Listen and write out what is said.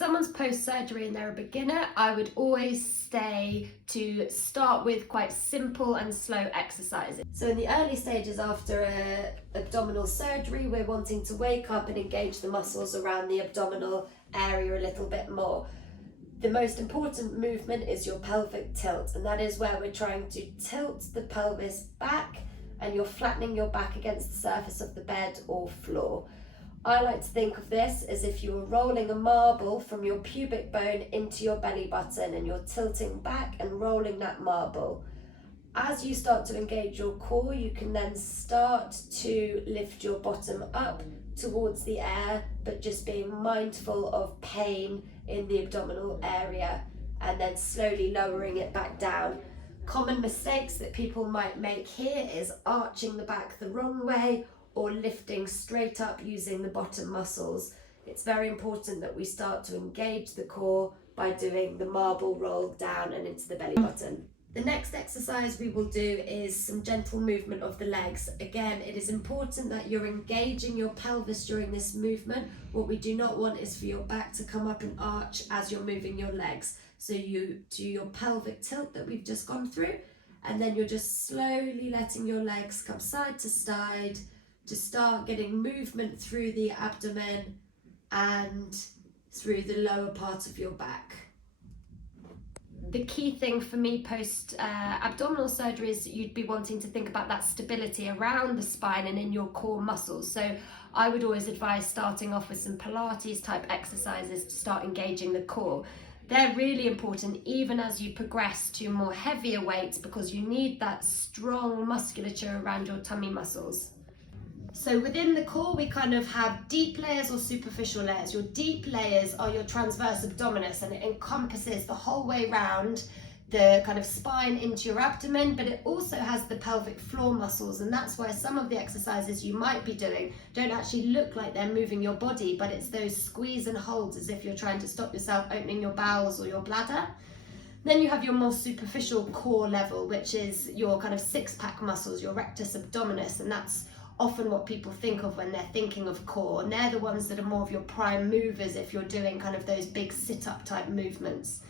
someone's post-surgery and they're a beginner, I would always start with quite simple and slow exercises. So in the early stages after abdominal surgery, we're wanting to wake up and engage the muscles around the abdominal area a little bit more. The most important movement is your pelvic tilt, and that is where we're trying to tilt the pelvis back and you're flattening your back against the surface of the bed or floor. I like to think of this as if you were rolling a marble from your pubic bone into your belly button, and you're tilting back and rolling that marble. As you start to engage your core, you can then start to lift your bottom up towards the air, but just being mindful of pain in the abdominal area, and then slowly lowering it back down. Common mistakes that people might make here is arching the back the wrong way or lifting straight up using the bottom muscles. It's very important that we start to engage the core by doing the marble roll down and into the belly button. The next exercise we will do is some gentle movement of the legs. Again, it is important that you're engaging your pelvis during this movement. What we do not want is for your back to come up and arch as you're moving your legs. So you do your pelvic tilt that we've just gone through, and then you're just slowly letting your legs come side to side to start getting movement through the abdomen and through the lower part of your back. The key thing for me post abdominal surgery is you'd be wanting to think about that stability around the spine and in your core muscles. So I would always advise starting off with some Pilates type exercises to start engaging the core. They're really important even as you progress to more heavier weights, because you need that strong musculature around your tummy muscles. So within the core, we kind of have deep layers or superficial layers. Your deep layers are your transverse abdominis, and it encompasses the whole way round the kind of spine into your abdomen, but it also has the pelvic floor muscles, and that's why some of the exercises you might be doing don't actually look like they're moving your body, but it's those squeeze and holds as if you're trying to stop yourself opening your bowels or your bladder. Then you have your more superficial core level, which is your kind of six-pack muscles, your rectus abdominis, and that's often what people think of when they're thinking of core, and they're the ones that are more of your prime movers if you're doing kind of those big sit-up type movements.